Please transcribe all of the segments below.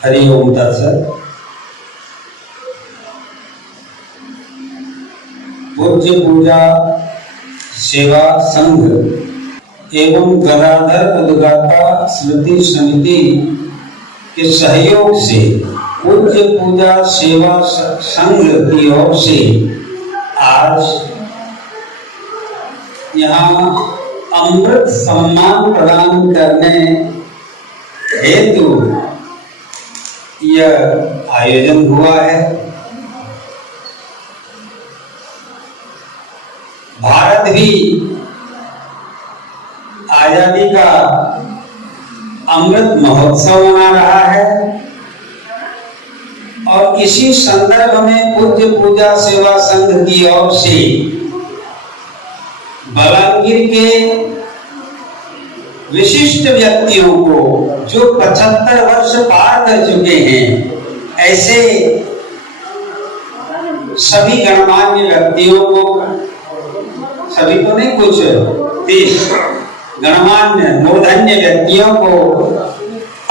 हरि ओम तत्सत। पूज्य पूजा सेवा संघ एवं गदाधर उद्गाता स्मृति समिति के सहयोग से पूज्य पूजा सेवा संघ की ओर से आज यहाँ अमृत सम्मान प्रदान करने हेतु यह आयोजन हुआ है। भारत भी आजादी का अमृत महोत्सव मना रहा है और इसी संदर्भ में पूज्य पूजा सेवा संघ की ओर से बलांगीर के विशिष्ट व्यक्तियों को जो 75 वर्ष पार कर चुके हैं, ऐसे सभी गणमान्य व्यक्तियों को, सभी तो नहीं, कुछ 30 गणमान्य मूर्धन्य व्यक्तियों को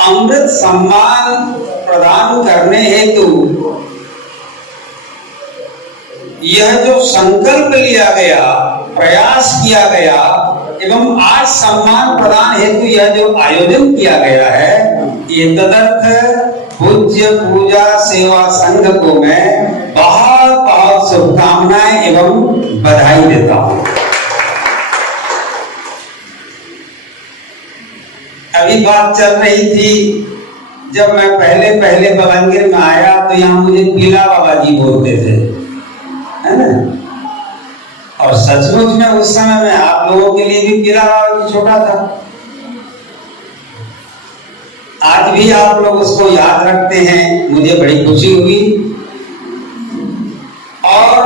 अमृत सम्मान प्रदान करने हेतु यह जो संकल्प लिया गया, प्रयास किया गया एवं आज सम्मान प्रदान हेतु यह जो आयोजन किया गया है, ये तदर्थ पूज्य पूजा सेवा संघ को मैं बहुत बहुत शुभकामनाएं एवं बधाई देता हूं। अभी बात चल रही थी, जब मैं पहले पहले बलांगीर में आया तो यहाँ मुझे पीला बाबा जी बोलते थे, है ना। और सचमुच में उस समय में आप लोगों के लिए भी पीला बाबा जी छोटा था। आज भी आप लोग उसको याद रखते हैं, मुझे बड़ी खुशी हुई। और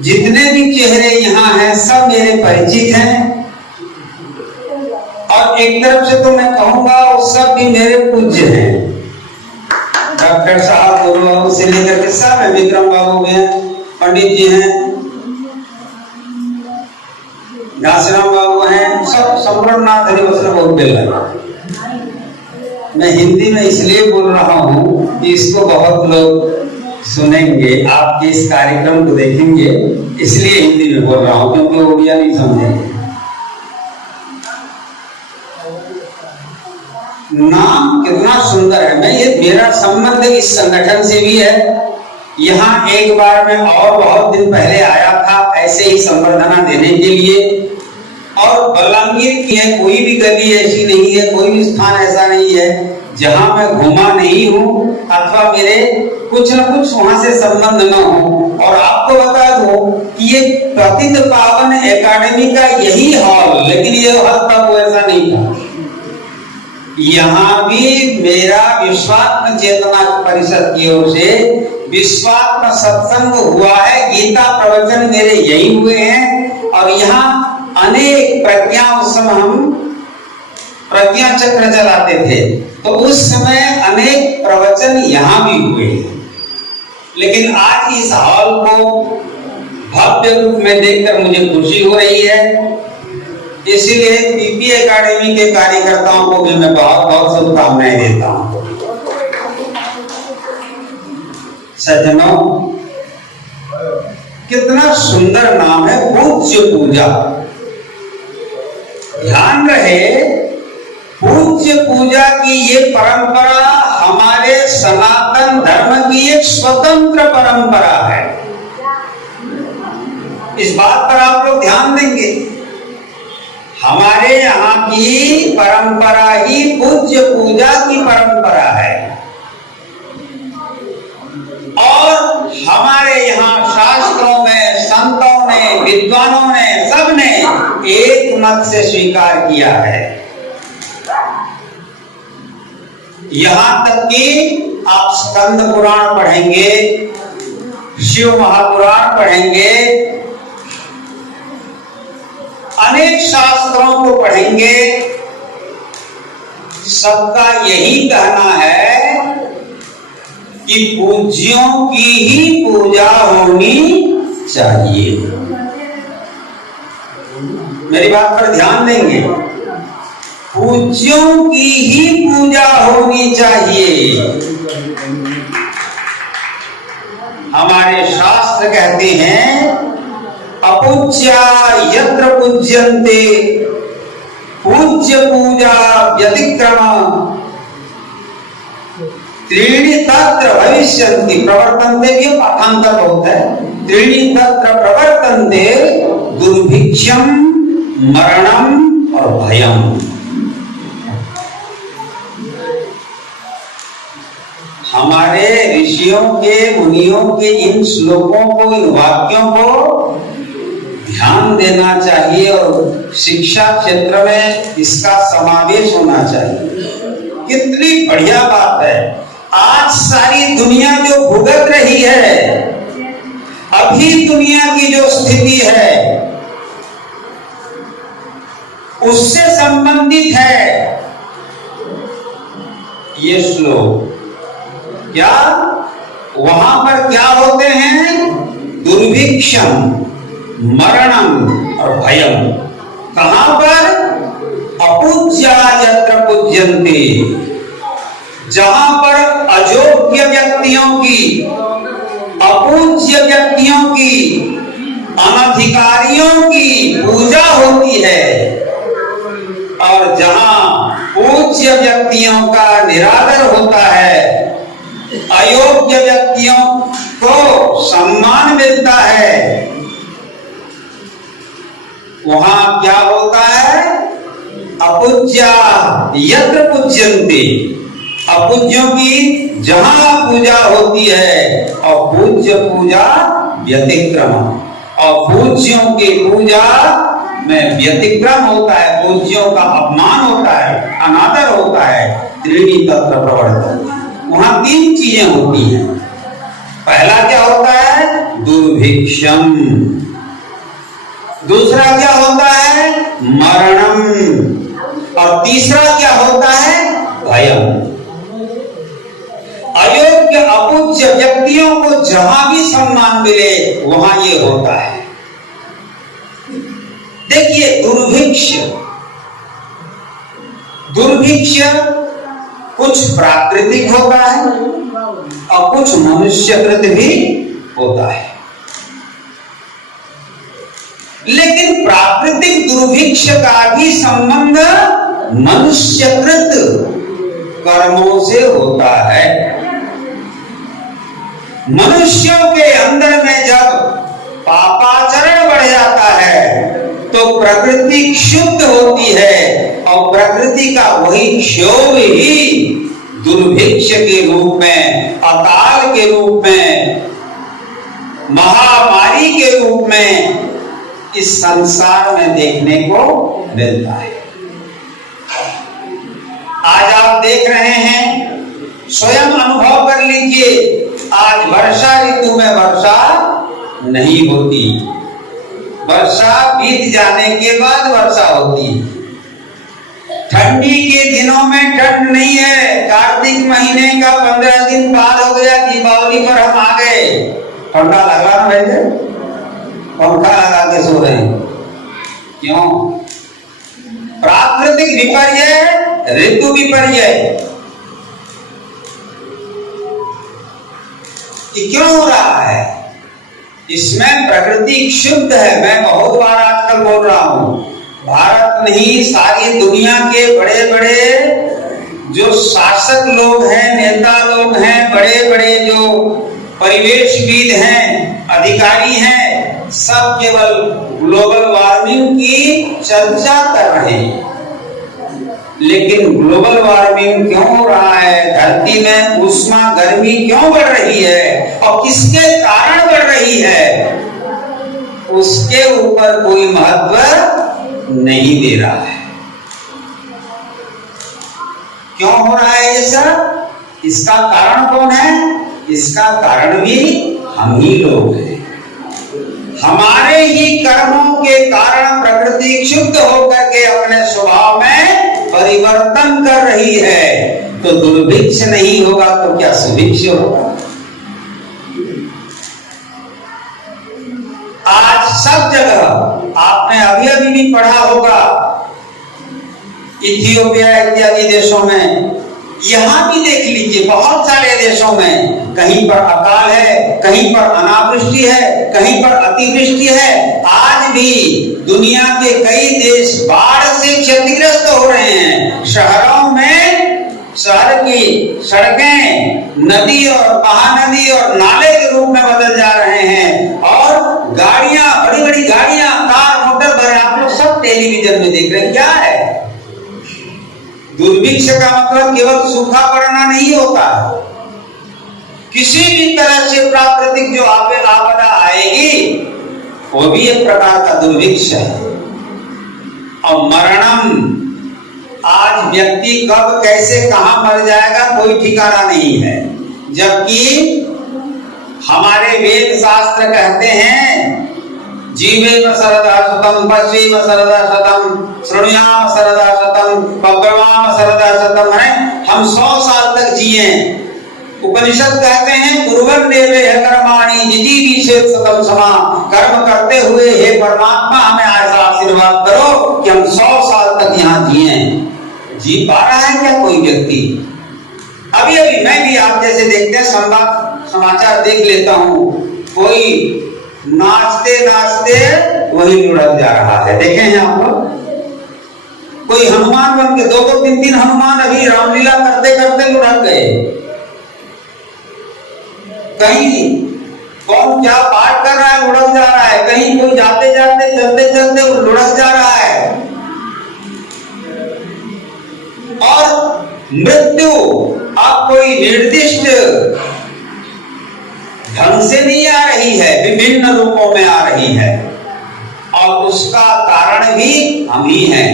जितने भी चेहरे यहाँ हैं सब मेरे परिचित हैं और एक तरफ से तो मैं कहूंगा वो सब भी मेरे पूज्य हैं। डॉक्टर साहब, गुरु बाबू से लेकर के सब है, विक्रम बाबू हैं, पंडित जी हैं, घासीराम बाबू हैं, सब संपूर्णनाथ हरिवंश बहुत मिल रहा है। मैं हिंदी में इसलिए बोल रहा हूँ कि इसको बहुत लोग सुनेंगे, आपके इस कार्यक्रम को देखेंगे, इसलिए हिंदी में बोल रहा हूँ, क्योंकि उड़िया नहीं समझेंगे। नाम कितना सुंदर है। मैं ये मेरा संबंध इस संगठन से भी है। यहाँ एक बार मैं और बहुत दिन पहले आया था ऐसे ही संवर्धना देने के लिए, और बलांगीर की है कोई भी गली ऐसी नहीं है, कोई भी स्थान ऐसा नहीं है जहां मैं घूमा नहीं हूं अथवा मेरे कुछ न कुछ वहां से संबंध न हो। और आपको बता दूं कि ये पतित पावन एकेडमी का यही हॉल, लेकिन ये हॉल तब ऐसा नहीं था। यहाँ भी मेरा विश्वात्म चेतना परिषद की ओर से विश्वात्म सत्संग हुआ है, गीता प्रवचन मेरे यही हुए हैं। और यहाँ अनेक प्रज्ञा, उस समय हम प्रज्ञा चक्र चलाते थे, तो उस समय अनेक प्रवचन यहाँ भी हुए हैं। लेकिन आज इस हॉल को भव्य रूप में देखकर मुझे खुशी हो रही है। इसीलिए पीपी एकेडमी के कार्यकर्ताओं को भी मैं बहुत बहुत शुभकामनाएं देता हूं। सज्जनों, कितना सुंदर नाम है, पूज्य पूजा। ध्यान रहे, पूज्य पूजा की ये परंपरा हमारे सनातन धर्म की एक स्वतंत्र परंपरा है। इस बात पर आप लोग ध्यान देंगे। हमारे यहाँ की परंपरा ही पूज्य पूजा की परंपरा है। और हमारे यहाँ शास्त्रों में, संतों ने, विद्वानों ने, सबने एक मत से स्वीकार किया है। यहाँ तक कि आप स्कंद पुराण पढ़ेंगे, शिव महापुराण पढ़ेंगे, अनेक शास्त्रों को पढ़ेंगे, सबका यही कहना है कि पूज्यों की ही पूजा होनी चाहिए। मेरी बात पर ध्यान देंगे। पूज्यों की ही पूजा होनी चाहिए। हमारे शास्त्र कहते हैं अपूज्या यत्र पूज्यन्ते पूज्य पूजा व्यतिक्रम त्रीणि तत्र भविष्यन्ति प्रवर्तन्ते। ये पाठांतर बहुत है। त्रीणि तत्र प्रवर्तन्ते दुर्भिक्षम मरणम और भयम। हमारे ऋषियों के मुनियों के इन श्लोकों को, इन वाक्यों को ध्यान देना चाहिए और शिक्षा क्षेत्र में इसका समावेश होना चाहिए। कितनी बढ़िया बात है। आज सारी दुनिया जो भुगत रही है, अभी दुनिया की जो स्थिति है उससे संबंधित है ये श्लोक। क्या वहां पर क्या होते हैं? दुर्भिक्षम मरणम और भयम। कहां पर? अपूज्या यत्र पूज्यन्ते, जहां पर अयोग्य व्यक्तियों की, अपूज्य व्यक्तियों की, अनधिकारियों की पूजा होती है, और जहां पूज्य व्यक्तियों का निरादर होता है, अयोग्य व्यक्तियों को सम्मान मिलता है, वहां क्या होता है? अपूज्या यत्र पूज्यन्ते, अपूज्यों की जहां पूजा होती है, और पूज्य पूजा व्यतिक्रम, और पूज्यों की पूजा में व्यतिक्रम होता है, पूज्यों का अपमान होता है, अनादर होता है। त्रीणि तत्र प्रवर्तन्ते, वहां तीन चीजें होती हैं। पहला क्या होता है? दुर्भिक्षम। दूसरा क्या होता है? मरणम। और तीसरा क्या होता है? भयम। अयोग्य अपूज्य व्यक्तियों को जहां भी सम्मान मिले वहां ये होता है। देखिए, दुर्भिक्ष कुछ प्राकृतिक होता है और कुछ मनुष्यकृत भी होता है। लेकिन प्राकृतिक दुर्भिक्ष का भी संबंध मनुष्यकृत कर्मों से होता है। मनुष्यों के अंदर में जब पापाचरण बढ़ जाता है तो प्रकृति क्षुब्ध होती है, और प्रकृति का वही क्षोभ ही दुर्भिक्ष के रूप में, अकाल के रूप में, महामारी के रूप में इस संसार में देखने को मिलता है। आज आप देख रहे हैं, स्वयं अनुभव कर लीजिए, आज वर्षा ऋतु में वर्षा नहीं होती, वर्षा बीत जाने के बाद वर्षा होती है। ठंडी के दिनों में ठंड नहीं है। कार्तिक महीने का 15 दिन पार हो गया, दीपावली पर हम आ गए, ठंडा लगा ना भैया? पंखा लगा के सो रहे हैं। क्यों? प्राकृतिक विपर्य, ऋतु विपर्य। क्यों हो रहा है? इसमें प्रकृति क्षुब्ध है। मैं बहुत बार आजकल बोल रहा हूं, भारत नहीं सारी दुनिया के बड़े बड़े जो शासक लोग हैं, नेता लोग हैं, बड़े बड़े जो परिवेशविद हैं, अधिकारी हैं, सब केवल ग्लोबल वार्मिंग की चर्चा कर रहे हैं। लेकिन ग्लोबल वार्मिंग क्यों हो रहा है? धरती में उष्मा गर्मी क्यों बढ़ रही है और किसके कारण बढ़ रही है, उसके ऊपर कोई महत्व नहीं दे रहा है। क्यों हो रहा है ये सब? इसका कारण कौन है? इसका कारण भी हम ही लोग हैं। हमारे ही कर्मों के कारण प्रकृति क्षुब्ध होकर के अपने स्वभाव में परिवर्तन कर रही है। तो दुर्भिक्ष नहीं होगा तो क्या सुभिक्ष होगा? आज सब जगह आपने अभी अभी भी पढ़ा होगा, इथियोपिया इत्यादि देशों में, यहाँ भी देख लीजिए बहुत सारे देशों में कहीं पर अकाल है, कहीं पर अनावृष्टि है, कहीं पर अतिवृष्टि है। आज भी दुनिया के कई देश बाढ़ से क्षतिग्रस्त हो रहे हैं। शहरों में शहर की सड़कें नदी और महानदी और नाले के रूप में बदल जा रहे हैं, और गाड़ियां, बड़ी बड़ी गाड़ियां, कार, मोटर भरे, आप लोग सब टेलीविजन में देख रहे हैं। क्या है दुर्भिक्ष का मतलब? केवल सूखा पड़ना नहीं होता, किसी भी तरह से प्राकृतिक जो आपदा आएगी वो भी एक प्रकार का दुर्भिक्ष है। और मरणम, आज व्यक्ति कब कैसे कहां मर जाएगा कोई ठिकाना नहीं है, जबकि हमारे वेद शास्त्र कहते हैं जीवेम सरदा शतम पश्वेम सरदा शतम श्रृणुयाम सरदा शतम पब्रवाम सरदा शतम, है हम 100 साल तक जिए। उपनिषद कहते हैं कुर्वन् देवे कर्माणि जिजीविषेत् शतम समा, कर्म करते हुए हे परमात्मा हमें ऐसा आशीर्वाद करो कि हम 100 साल तक यहाँ जिए। जी पा रहा है क्या कोई व्यक्ति? अभी अभी मैं भी आप जैसे देखते हैं समाचार देख लेता हूँ, कोई नाचते नाचते वही लुढ़क जा रहा है। देखे हैं आप लोग? कोई हनुमान बन के, 2-2, 3-3 हनुमान अभी रामलीला करते करते लुढ़क गए। कहीं कौन क्या पाठ कर रहा है लुढ़क जा रहा है, कहीं कोई जाते जाते चलते चलते वो लुढ़क जा रहा है। और मृत्यु अब कोई निर्दिष्ट ढंग से नहीं आ रही है, विभिन्न रूपों में आ रही है, और उसका कारण भी हम ही हैं।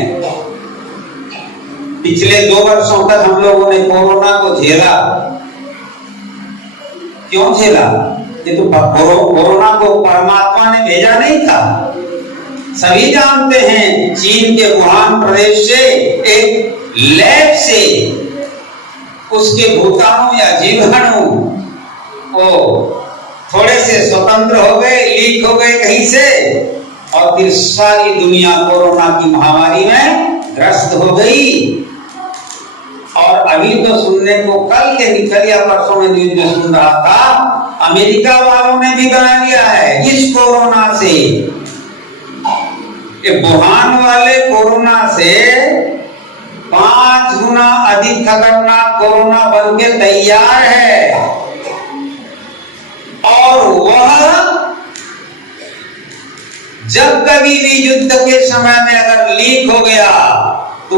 पिछले 2 वर्षों तक हम लोगों ने कोरोना को झेला। क्यों झेला? ये तो कोरोना को परमात्मा ने भेजा नहीं था। सभी जानते हैं चीन के वुहान प्रदेश से एक लैब से उसके भूताणु या जीवाणु वो थोड़े से स्वतंत्र हो गए, लीक हो गए कहीं से, और फिर सारी दुनिया कोरोना की महामारी में ग्रस्त हो गई। और अभी तो सुनने को कल या परसों में न्यूज में सुन रहा था, अमेरिका वालों ने भी बना लिया है इस कोरोना से, वुहान वाले कोरोना से 5 गुना अधिक खतरनाक कोरोना बन के तैयार है। और वह जब कभी भी युद्ध के समय में अगर लीक हो गया तो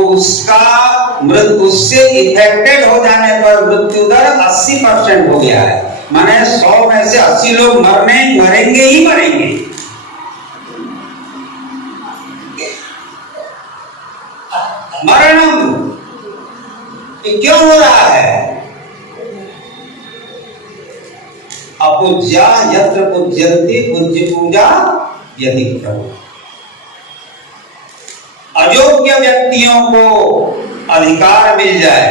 उससे इफेक्टेड हो जाने पर मृत्यु दर 80% हो गया है। माने 100 में से 80 लोग मरेंगे ही मरेंगे। मरणम क्यों हो रहा है? अपूज्या यत्र पूज्यन्ति पूज्य पूजा यदि प्रभु। अयोग्य व्यक्तियों को अधिकार मिल जाए,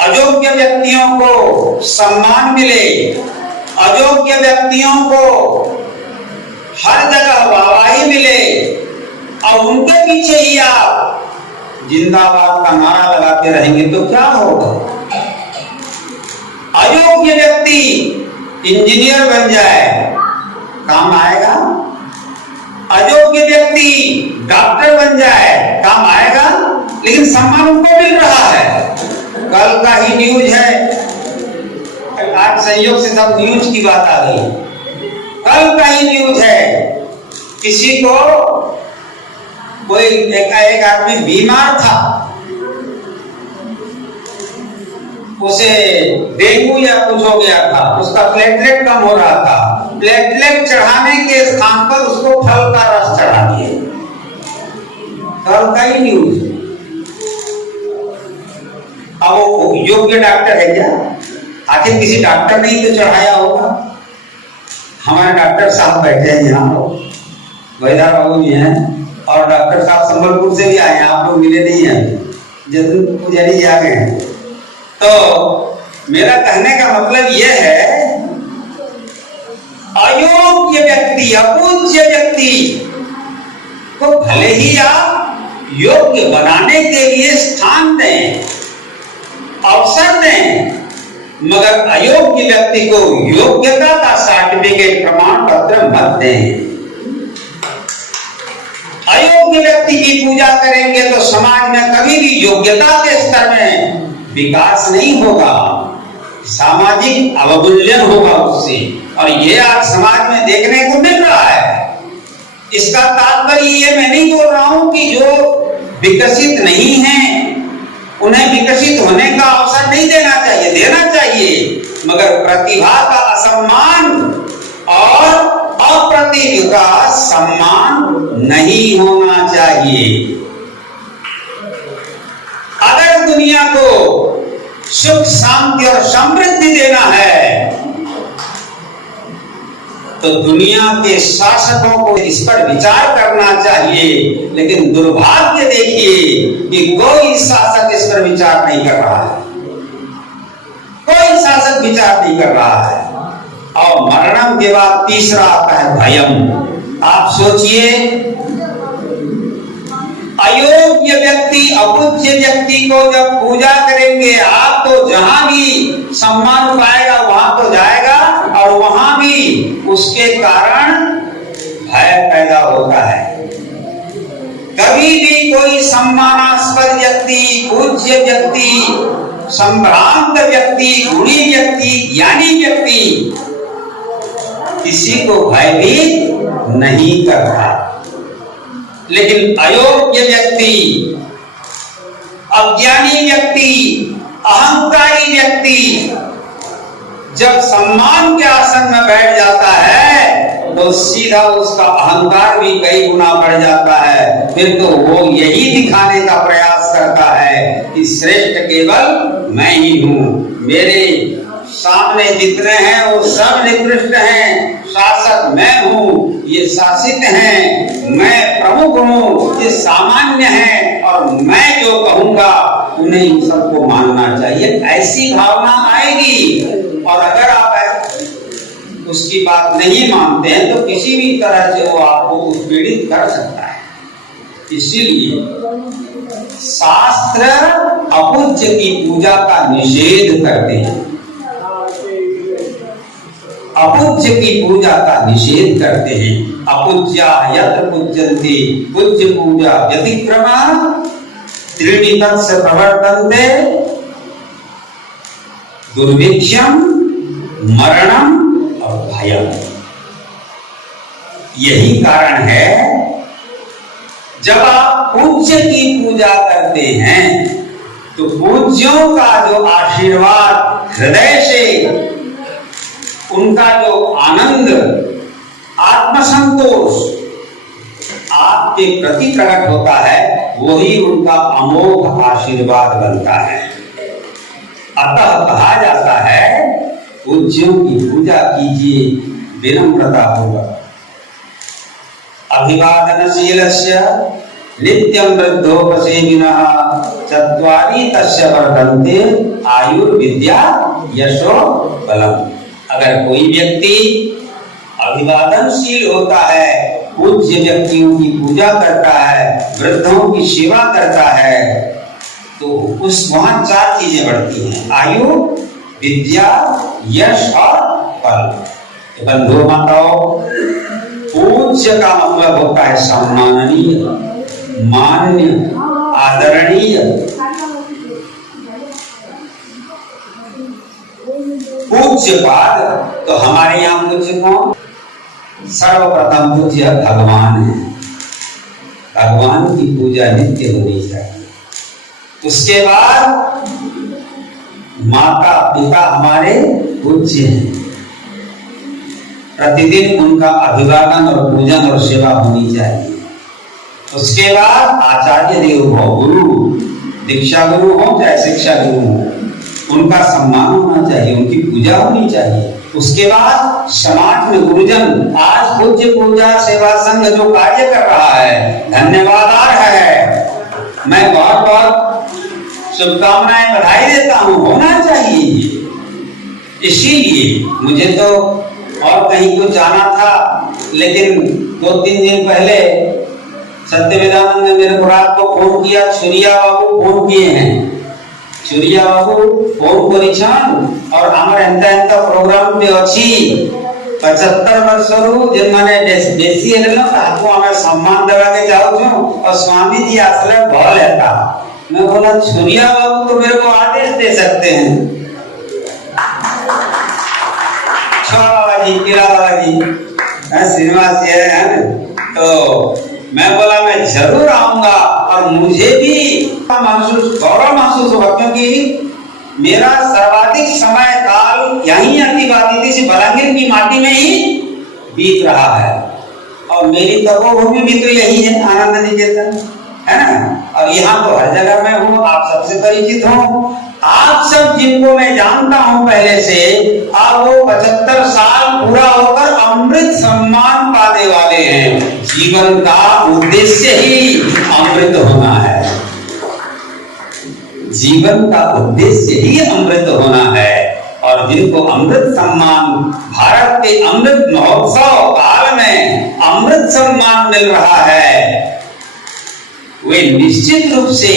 अयोग्य व्यक्तियों को सम्मान मिले, अयोग्य व्यक्तियों को हर जगह वाहवाही मिले, और उनके पीछे ही आप जिंदाबाद का नारा लगाते रहेंगे तो क्या होगा? अयोग्य व्यक्ति इंजीनियर बन जाए, काम आएगा? अयोग्य व्यक्ति डॉक्टर बन जाए, काम आएगा? लेकिन सम्मान उनको मिल रहा है। कल का ही न्यूज है, आज संयोग से सब न्यूज की बात आ गई। कल का ही न्यूज है, किसी को कोई एक आदमी बीमार था, उसे डेंगू या कुछ हो गया था, उसका प्लेटलेट कम हो रहा था, प्लेटलेट चढ़ाने के स्थान पर उसको फल का रस चढ़ा दिया। कल का ही न्यूज। अब वो योग्य डॉक्टर है क्या? आखिर किसी डॉक्टर ने ही तो चढ़ाया होगा। हमारे डॉक्टर साहब बैठे हैं यहाँ, वैदा बाबू जी हैं, और डॉक्टर साहब संबलपुर से भी आए हैं, आप लोग मिले नहीं हैं, जतिन पुजारी जी आ गए हैं। तो मेरा कहने का मतलब यह है, अयोग्य व्यक्ति, अपूज्य व्यक्ति को भले ही आप योग्य बनाने के लिए स्थान दें, अवसर दें, मगर अयोग्य व्यक्ति को योग्यता का सर्टिफिकेट, प्रमाण पत्र मत दें। अयोग्य व्यक्ति की पूजा करेंगे तो समाज में कभी भी योग्यता के स्तर में विकास नहीं होगा, सामाजिक अवमूल्यन होगा उससे। और ये आज समाज में देखने को मिल रहा है। इसका तात्पर्य ये मैं नहीं बोल रहा हूं कि जो विकसित नहीं है उन्हें विकसित होने का अवसर नहीं देना चाहिए, देना चाहिए, मगर प्रतिभा का असम्मान और अप्रतिभा का सम्मान नहीं होना चाहिए। अगर दुनिया को सुख, शांति और समृद्धि देना है तो दुनिया के शासकों को इस पर विचार करना चाहिए। लेकिन दुर्भाग्य देखिए कि कोई शासक इस पर विचार नहीं कर रहा है, कोई शासक विचार नहीं कर रहा है। और मरणम के बाद तीसरा आता है भयम। आप सोचिए, अयोग्य व्यक्ति, अपूज्य व्यक्ति को जब पूजा करेंगे आप, तो जहां भी सम्मान पाएगा वहां तो जाएगा, और वहां भी उसके कारण भय पैदा होता है। कभी भी कोई सम्मानास्पद व्यक्ति, पूज्य व्यक्ति, संभ्रांत व्यक्ति, गुणी व्यक्ति, ज्ञानी व्यक्ति किसी को भयभीत नहीं करता। लेकिन अयोग्य व्यक्ति, अज्ञानी व्यक्ति, अहंकारी व्यक्ति जब सम्मान के आसन में बैठ जाता है तो सीधा उसका अहंकार भी कई गुना बढ़ जाता है। फिर तो वो यही दिखाने का प्रयास करता है कि श्रेष्ठ केवल मैं ही हूं, मेरे सामने जितने हैं वो सब निकृष्ट हैं, शासक मैं हूं, ये शासित हैं, मैं प्रमुख हूं, ये सामान्य हैं, और मैं जो कहूंगा उन्हें सबको मानना चाहिए। ऐसी भावना आएगी। और अगर आप उसकी बात नहीं मानते हैं तो किसी भी तरह से वो आपको उत्पीड़ित कर सकता है। इसीलिए शास्त्र अपूज्य की पूजा का निषेध करते हैं, अपूज्य की पूजा का निषेध करते हैं। अपूज्या यत्र पूज्यन्ते, पूज्य पूजा व्यतिक्रमा त्रीणि तत्स प्रवर्तन्ते, दुर्भिक्षम, मरणम और भयम। यही कारण है जब आप पूज्य की पूजा करते हैं तो पूज्यों का जो आशीर्वाद, हृदय से उनका जो आनंद, आत्मसंतोष आपके प्रति प्रकट होता है, वही उनका अमोघ आशीर्वाद बनता है। अतः कहा जाता है पूज्यों की पूजा कीजिए विनम्रता पूर्वक। अभिवादनशीलस्य नित्यं वृद्धोपसेविनः चत्वारि तस्य वर्धन्ते आयुर्विद्या यशो बलम। अगर कोई व्यक्ति अभिवादनशील होता है, पूज्य व्यक्तियों की पूजा करता है, वृद्धों की सेवा करता है, तो उस वहां चार चीजें बढ़ती हैं, आयु, विद्या, यश और बल। बंधु माताओं, पूज्य का मतलब होता है सम्माननीय, मान्य, आदरणीय। पूज्य पाद तो हमारे यहाँ पूज्य कौन? सर्वप्रथम पूज्य भगवान है। भगवान की पूजा नित्य होनी चाहिए। उसके बाद माता पिता हमारे पूज्य हैं, प्रतिदिन उनका अभिवादन और पूजन और सेवा होनी चाहिए। उसके बाद आचार्य देव हो, गुरु, दीक्षा गुरु हो चाहे शिक्षा गुरु हो, उनका सम्मान होना चाहिए, उनकी पूजा होनी चाहिए। उसके बाद समाज में गुरुजन, आज पूज्य पूजा सेवा संघ जो कार्य कर रहा है, धन्यवाद है, मैं बहुत बहुत शुभकामनाएं, बधाई देता हूं, होना चाहिए। इसीलिए मुझे तो और कहीं को जाना था, लेकिन 2-3 दिन पहले सत्यवेदानंद ने मेरे को रात को फोन किया, छुरिया बाबू फोन किए हैं, छुरिया बाबू फोन करिछन और हमर एंता एंता प्रोग्राम पे अछि 75 वर्ष रु जे माने देसी हेलन ताकू हमें सम्मान देवा के चाहू छु और स्वामी जी आसले भल हेता। मैं बोला छुरिया बाबू तो मेरे को आदेश दे सकते हैं। बाबा जी, किला बाबा जी, श्रीनिवास जी है, तो मैं बोला मैं जरूर आऊंगा और मुझे भी गौरव महसूस होगा, क्योंकि मेरा सर्वाधिक समय काल यहीं अतिबादी से बलांगीर की माटी में ही बीत रहा है और मेरी तपोभूमि भी तो यही है, आनंद निकेतन है ना। और यहाँ तो हर जगह मैं हूँ, आप सबसे परिचित हो। आप सब जिनको मैं जानता हूँ पहले से, अब वो 75 साल पूरा होकर अमृत सम्मान पाने वाले हैं। जीवन का उद्देश्य ही अमृत होना है, जीवन का उद्देश्य ही अमृत होना है। और जिनको अमृत सम्मान, भारत के अमृत महोत्सव काल में अमृत सम्मान मिल रहा है, वे निश्चित रूप से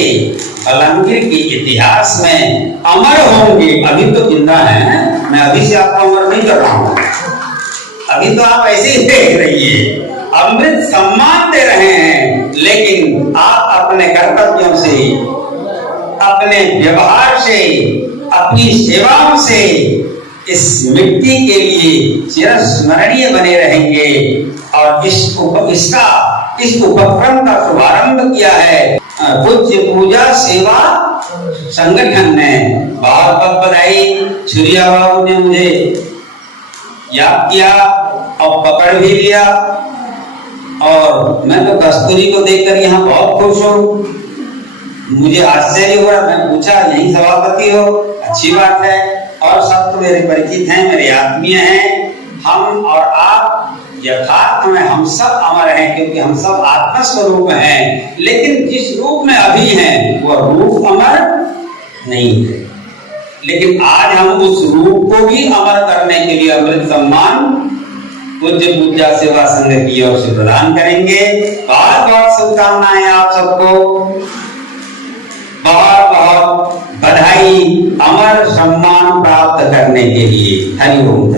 बलांगीर के इतिहास में अमर होंगे। अभी तो जिंदा हैं, मैं अभी से आपको अमर नहीं कर रहा हूं, अभी तो आप ऐसे ही देख रहिए, अमृत सम्मान दे रहे हैं, लेकिन आप अपने कर्तव्यों से, अपने व्यवहार से, अपनी सेवाओं से इस मिट्टी के लिए चिरस्मरणीय बने रहेंगे। और इस उपक्रम का शुभारंभ किया है पूज्य पूजा सेवा संगठन ने। बहुत बहुत बधाई। छुरिया बाबू ने मुझे याद किया और पकड़ भी लिया और मैं तो कस्तूरी को देखकर यहाँ बहुत खुश हूँ। मुझे आश्चर्य हुआ, मैं पूछा यही सभापति हो, अच्छी बात है। और सब तो मेरे परिचित हैं, मेरे आत्मीय हैं। हम और आप यथार्थ में हम सब अमर हैं, क्योंकि हम सब आत्म स्वरूप हैं, लेकिन जिस रूप में अभी हैं वह रूप अमर नहीं है। लेकिन आज हम उस रूप को भी अमर करने के लिए अमृत सम्मान पूज्य पूजा सेवा संघ की ओर से प्रदान करेंगे। बहुत बहुत शुभकामनाएं आप सबको, बहुत बहुत बधाई अमर सम्मान प्राप्त करने के लिए। हरि ओम।